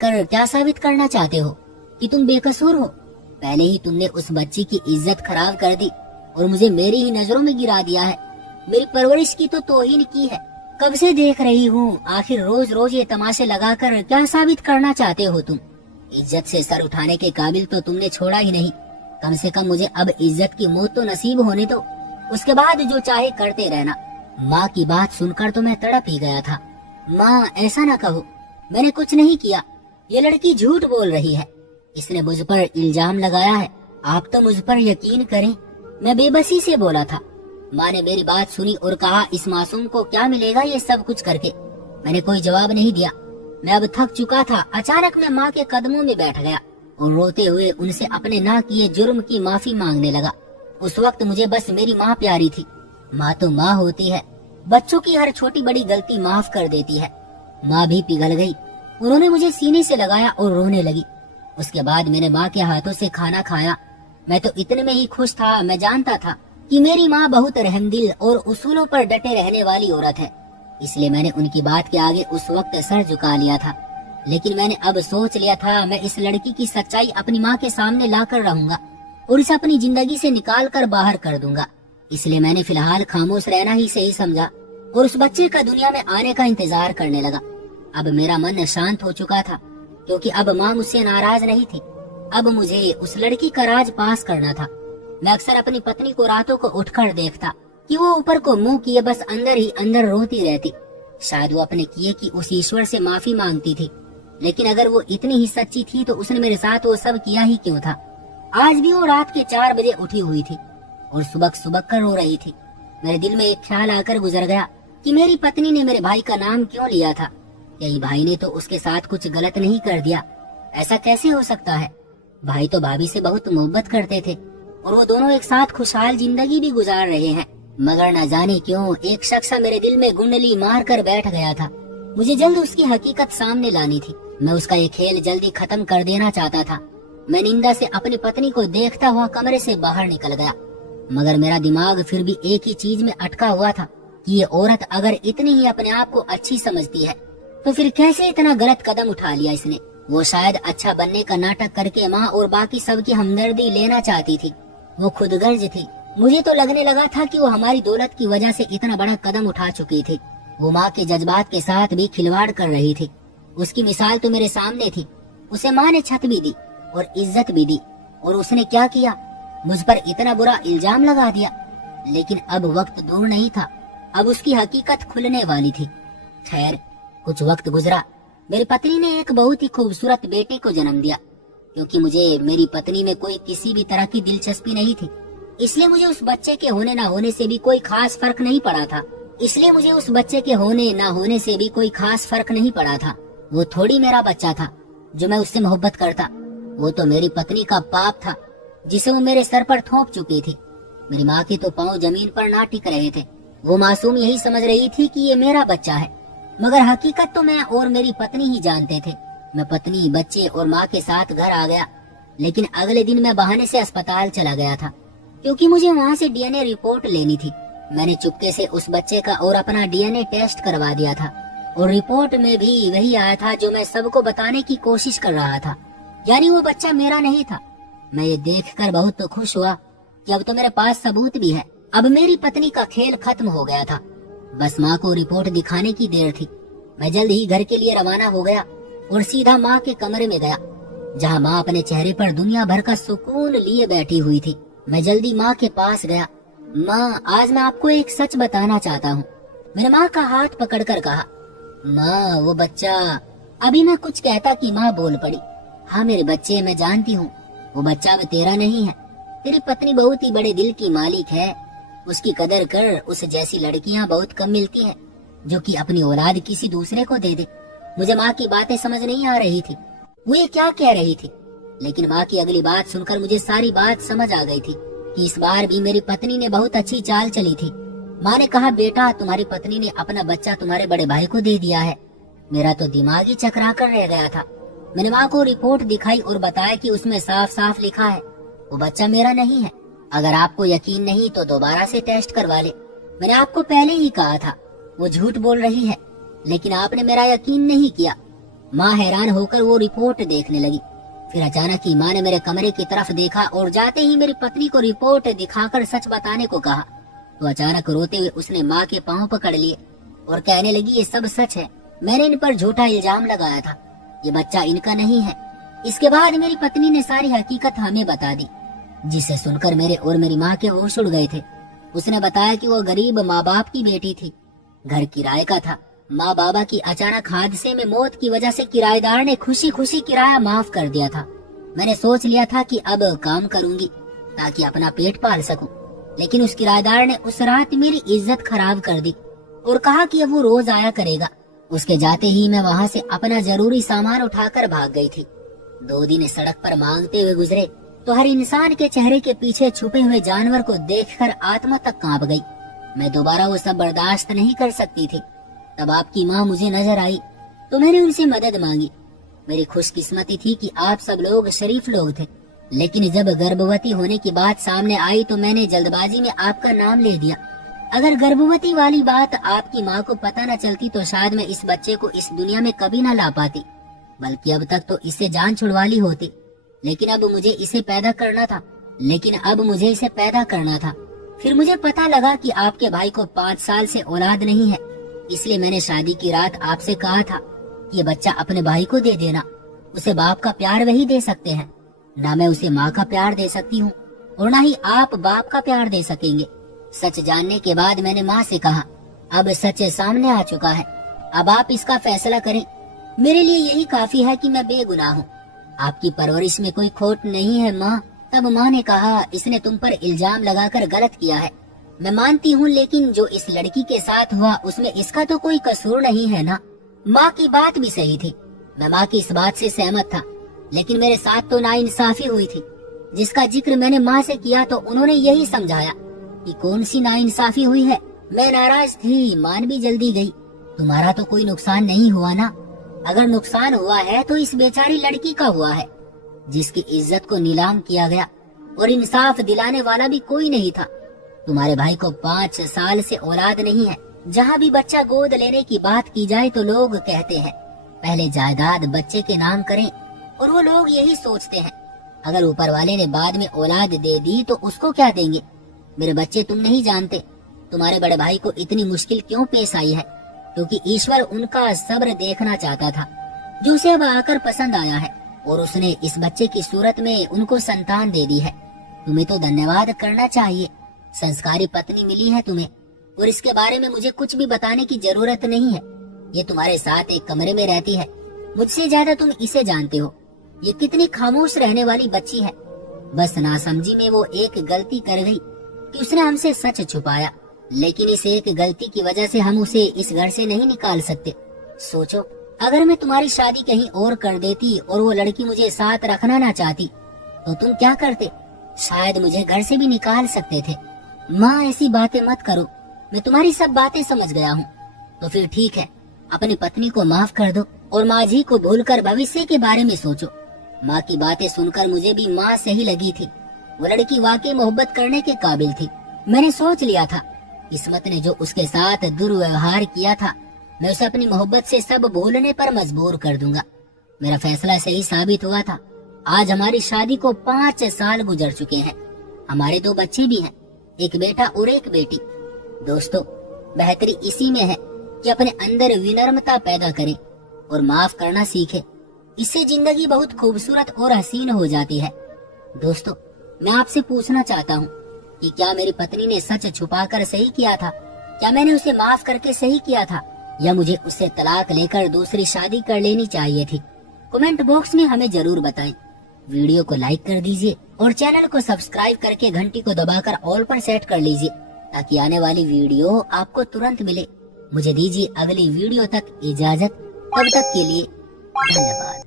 कर क्या साबित करना चाहते हो कि तुम बेकसूर हो? पहले ही तुमने उस बच्ची की इज्जत खराब कर दी और मुझे मेरी ही नजरों में गिरा दिया है। मेरी परवरिश की तो तौहीन की है। कब से देख रही हूँ, आखिर रोज रोज ये तमाशे लगाकर क्या साबित करना चाहते हो तुम? इज्जत से सर उठाने के काबिल तो तुमने छोड़ा ही नहीं। कम से कम मुझे अब इज्जत की मौत तो नसीब होने दो, उसके बाद जो चाहे करते रहना। माँ की बात सुनकर तो मैं तड़प ही गया था। माँ, ऐसा ना कहो, मैंने कुछ नहीं किया। ये लड़की झूठ बोल रही है, इसने मुझ पर इल्जाम लगाया है। आप तो मुझ पर यकीन करें, मैं बेबसी से बोला था। माँ ने मेरी बात सुनी और कहा, इस मासूम को क्या मिलेगा ये सब कुछ करके। मैंने कोई जवाब नहीं दिया। मैं अब थक चुका था। अचानक मैं माँ के कदमों में बैठ गया और रोते हुए उनसे अपने ना किए जुर्म की माफी मांगने लगा। उस वक्त मुझे बस मेरी माँ प्यारी थी। माँ तो माँ होती है, बच्चों की हर छोटी बड़ी गलती माफ कर देती है। माँ भी पिघल गई। उन्होंने मुझे सीने से लगाया और रोने लगी। उसके बाद मैंने माँ के हाथों से खाना खाया। मैं तो इतने में ही खुश था। मैं जानता था कि मेरी माँ बहुत रहमदिल और उसूलों पर डटे रहने वाली औरत है, इसलिए मैंने उनकी बात के आगे उस वक्त सर झुका लिया था। लेकिन मैंने अब सोच लिया था, मैं इस लड़की की सच्चाई अपनी माँ के सामने लाकर रहूंगा और इसे अपनी जिंदगी से निकाल कर बाहर कर दूंगा। इसलिए मैंने फिलहाल खामोश रहना ही सही समझा और उस बच्चे का दुनिया में आने का इंतजार करने लगा। अब मेरा मन शांत हो चुका था, क्योंकि अब माँ मुझसे नाराज नहीं थी। अब मुझे उस लड़की का राज पास करना था। मैं अक्सर अपनी पत्नी को रातों को उठकर देखता कि वो ऊपर को मुंह किए बस अंदर ही अंदर रोती रहती। शायद वो अपने किए की उस ईश्वर से माफी मांगती थी, लेकिन अगर वो इतनी ही सच्ची थी तो उसने मेरे साथ वो सब किया ही क्यों था? आज भी वो रात के 4 बजे उठी हुई थी और सुबह सुबह कर रो रही थी। मेरे दिल में एक ख्याल आकर गुजर गया कि मेरी पत्नी ने मेरे भाई का नाम क्यों लिया था। यही भाई ने तो उसके साथ कुछ गलत नहीं कर दिया? ऐसा कैसे हो सकता है? भाई तो भाभी से बहुत मोहब्बत करते थे और वो दोनों एक साथ खुशहाल जिंदगी भी गुजार रहे हैं। मगर न जाने क्यों एक शख्स मेरे दिल में गुंडली मार कर बैठ गया था। मुझे जल्द उसकी हकीकत सामने लानी थी। मैं उसका ये खेल जल्दी खत्म कर देना चाहता था। मैं निंदा से अपनी पत्नी को देखता हुआ कमरे से बाहर निकल गया, मगर मेरा दिमाग फिर भी एक ही चीज में अटका हुआ था कि ये औरत अगर इतनी ही अपने आप को अच्छी समझती है तो फिर कैसे इतना गलत कदम उठा लिया इसने? वो शायद अच्छा बनने का नाटक करके माँ और बाकी सबकी हमदर्दी लेना चाहती थी। वो खुदगर्ज थी। मुझे तो लगने लगा था कि वो हमारी दौलत की वजह से इतना बड़ा कदम उठा चुकी थी। वो माँ के जज्बात के साथ भी खिलवाड़ कर रही थी। उसकी मिसाल तो मेरे सामने थी। उसे माँ ने छत भी दी और इज्जत भी दी, और उसने क्या किया? मुझ पर इतना बुरा इल्जाम लगा दिया। लेकिन अब वक्त दूर नहीं था, अब उसकी हकीकत खुलने वाली थी। खैर, कुछ वक्त गुजरा। मेरी पत्नी ने एक बहुत ही खूबसूरत बेटे को जन्म दिया। क्योंकि मुझे मेरी पत्नी में कोई किसी भी तरह की दिलचस्पी नहीं थी, इसलिए मुझे उस बच्चे के होने ना होने से भी कोई खास फर्क नहीं पड़ा था। वो थोड़ी मेरा बच्चा था जो मैं उससे मोहब्बत करता, वो तो मेरी पत्नी का पाप था जिसे वो मेरे सर पर थोप चुकी थी। मेरी माँ के तो पाँव जमीन पर ना टिक रहे थे। वो मासूम यही समझ रही थी कि ये मेरा बच्चा है, मगर हकीकत तो मैं और मेरी पत्नी ही जानते थे। मैं पत्नी, बच्चे और माँ के साथ घर आ गया, लेकिन अगले दिन मैं बहाने से अस्पताल चला गया था, क्योंकि मुझे वहाँ से डीएनए रिपोर्ट लेनी थी। मैंने चुपके से उस बच्चे का और अपना डीएनए टेस्ट करवा दिया था, और रिपोर्ट में भी वही आया था जो मैं सबको बताने की कोशिश कर रहा था, यानी वो बच्चा मेरा नहीं था। मैं ये देखकर बहुत खुश हुआ कि अब तो मेरे पास सबूत भी है। अब मेरी पत्नी का खेल खत्म हो गया था। बस माँ को रिपोर्ट दिखाने की देर थी। मैं जल्द ही घर के लिए रवाना हो गया और सीधा माँ के कमरे में गया, जहाँ माँ अपने चेहरे पर दुनिया भर का सुकून लिए बैठी हुई थी। मैं जल्दी माँ के पास गया। माँ, आज मैं आपको एक सच बताना चाहता हूँ। मेरे माँ का हाथ पकड़कर कहा। माँ, वो बच्चा। अभी मैं कुछ कहता कि माँ बोल पड़ी। हाँ मेरे बच्चे, मैं जानती हूँ वो बच्चा अब तेरा नहीं है। तेरी पत्नी बहुत ही बड़े दिल की मालिक है, उसकी कदर कर। उस जैसी लड़कियाँ बहुत कम मिलती हैं जो कि अपनी औलाद किसी दूसरे को दे दे। मुझे माँ की बातें समझ नहीं आ रही थी, वो ये क्या कह रही थी, लेकिन माँ की अगली बात सुनकर मुझे सारी बात समझ आ गई थी कि इस बार भी मेरी पत्नी ने बहुत अच्छी चाल चली थी। माँ ने कहा, बेटा, तुम्हारी पत्नी ने अपना बच्चा तुम्हारे बड़े भाई को दे दिया है। मेरा तो दिमाग ही चकरा कर रह गया था। मैंने माँ को रिपोर्ट दिखाई और बताया कि उसमें साफ साफ लिखा है वो बच्चा मेरा नहीं है। अगर आपको यकीन नहीं तो दोबारा से टेस्ट करवा ले। मैंने आपको पहले ही कहा था वो झूठ बोल रही है, लेकिन आपने मेरा यकीन नहीं किया। माँ हैरान होकर वो रिपोर्ट देखने लगी। फिर अचानक ही माँ ने मेरे कमरे की तरफ देखा और जाते ही मेरी पत्नी को रिपोर्ट दिखाकर सच बताने को कहा। तो अचानक रोते हुए उसने माँ के पांव पकड़ लिए और कहने लगी, ये सब सच है, मैंने इन पर झूठा इल्जाम लगाया था, ये बच्चा इनका नहीं है। इसके बाद मेरी पत्नी ने सारी हकीकत हमें बता दी, जिसे सुनकर मेरे और मेरी माँ के होश उड़ गए थे। उसने बताया कि वो गरीब माँ बाप की बेटी थी, घर किराए का था। माँ बाबा की अचानक हादसे में मौत की वजह से किराएदार ने खुशी खुशी किराया माफ कर दिया था। मैंने सोच लिया था कि अब काम करूंगी ताकि अपना पेट पाल सकूं, लेकिन उस किराएदार ने उस रात मेरी इज्जत खराब कर दी और कहा कि अब वो रोज आया करेगा। उसके जाते ही मैं वहाँ से अपना जरूरी सामान उठाकर भाग गई थी। 2 दिन सड़क पर मांगते हुए गुजरे तो हर इंसान के चेहरे के पीछे छुपे हुए जानवर को देखकर आत्मा तक कांप गई। मैं दोबारा वो सब बर्दाश्त नहीं कर सकती थी। तब आपकी माँ मुझे नजर आई तो मैंने उनसे मदद मांगी। मेरी खुशकिस्मती थी कि आप सब लोग शरीफ लोग थे, लेकिन जब गर्भवती होने की बात सामने आई तो मैंने जल्दबाजी में आपका नाम ले दिया। अगर गर्भवती वाली बात आपकी माँ को पता न चलती तो शायद मैं इस बच्चे को इस दुनिया में कभी न ला पाती, बल्कि अब तक तो इससे जान छुड़वा ली होती। लेकिन अब मुझे इसे पैदा करना था। फिर मुझे पता लगा कि आपके भाई को 5 साल से औलाद नहीं है, इसलिए मैंने शादी की रात आपसे कहा था कि ये बच्चा अपने भाई को दे देना। उसे बाप का प्यार वही दे सकते हैं, ना मैं उसे माँ का प्यार दे सकती हूँ और ना ही आप बाप का प्यार दे सकेंगे। सच जानने के बाद मैंने माँ से कहा, अब सच सामने आ चुका है, अब आप इसका फैसला करें। मेरे लिए यही काफी है कि मैं बेगुनाह हूँ, आपकी परवरिश में कोई खोट नहीं है माँ। तब माँ ने कहा, इसने तुम पर इल्जाम लगाकर गलत किया है, मैं मानती हूँ, लेकिन जो इस लड़की के साथ हुआ उसमें इसका तो कोई कसूर नहीं है ना। माँ की बात भी सही थी, मैं माँ की इस बात से सहमत था, लेकिन मेरे साथ तो नाइंसाफी हुई थी, जिसका जिक्र मैंने माँ से किया तो उन्होंने यही समझाया कि कौन सी नाइंसाफी हुई है। मैं नाराज थी, मान भी जल्दी गई। तुम्हारा तो कोई नुकसान नहीं हुआ ना? अगर नुकसान हुआ है तो इस बेचारी लड़की का हुआ है, जिसकी इज्जत को नीलाम किया गया और इंसाफ दिलाने वाला भी कोई नहीं था। तुम्हारे भाई को 5 साल से औलाद नहीं है। जहाँ भी बच्चा गोद लेने की बात की जाए तो लोग कहते हैं पहले जायदाद बच्चे के नाम करें, और वो लोग यही सोचते हैं अगर ऊपर वाले ने बाद में औलाद दे दी तो उसको क्या देंगे। मेरे बच्चे, तुम नहीं जानते तुम्हारे बड़े भाई को इतनी मुश्किल क्यों पेश आई है, क्योंकि ईश्वर उनका सब्र देखना चाहता था, जो उसे अब आकर पसंद आया है, और उसने इस बच्चे की सूरत में उनको संतान दे दी है। तुम्हें तो धन्यवाद करना चाहिए, संस्कारी पत्नी मिली है तुम्हें, और इसके बारे में मुझे कुछ भी बताने की जरूरत नहीं है। ये तुम्हारे साथ एक कमरे में रहती है, मुझसे ज्यादा तुम इसे जानते हो। ये कितनी खामोश रहने वाली बच्ची है। बस नासमझी में वो एक गलती कर गई कि उसने हमसे सच छुपाया, लेकिन इस एक गलती की वजह से हम उसे इस घर से नहीं निकाल सकते। सोचो, अगर मैं तुम्हारी शादी कहीं और कर देती और वो लड़की मुझे साथ रखना ना चाहती तो तुम क्या करते? शायद मुझे घर से भी निकाल सकते थे। माँ, ऐसी बातें मत करो, मैं तुम्हारी सब बातें समझ गया हूँ। तो फिर ठीक है, अपनी पत्नी को माफ कर दो और माँ जी को भूलकर भविष्य के बारे में सोचो। माँ की बातें सुनकर मुझे भी माँ सही लगी थी। वो लड़की वाकई मोहब्बत करने के काबिल थी। मैंने सोच लिया था किस्मत ने जो उसके साथ दुर्व्यवहार किया था, मैं उसे अपनी मोहब्बत से सब भूलने पर मजबूर कर दूंगा। मेरा फैसला सही साबित हुआ था। आज हमारी शादी को 5 साल गुजर चुके हैं। हमारे 2 बच्चे भी हैं, एक बेटा और एक बेटी। दोस्तों, बेहतरी इसी में है कि अपने अंदर विनम्रता पैदा करें और माफ करना सीखें। इससे जिंदगी बहुत खूबसूरत और हसीन हो जाती है। दोस्तों, मैं आपसे पूछना चाहता हूँ कि क्या मेरी पत्नी ने सच छुपाकर सही किया था? क्या मैंने उसे माफ करके सही किया था, या मुझे उससे तलाक लेकर दूसरी शादी कर लेनी चाहिए थी? कमेंट बॉक्स में हमें जरूर बताएं। वीडियो को लाइक कर दीजिए और चैनल को सब्सक्राइब करके घंटी को दबाकर ऑल पर सेट कर लीजिए, ताकि आने वाली वीडियो आपको तुरंत मिले। मुझे दीजिए अगली वीडियो तक इजाजत। तब तक के लिए धन्यवाद।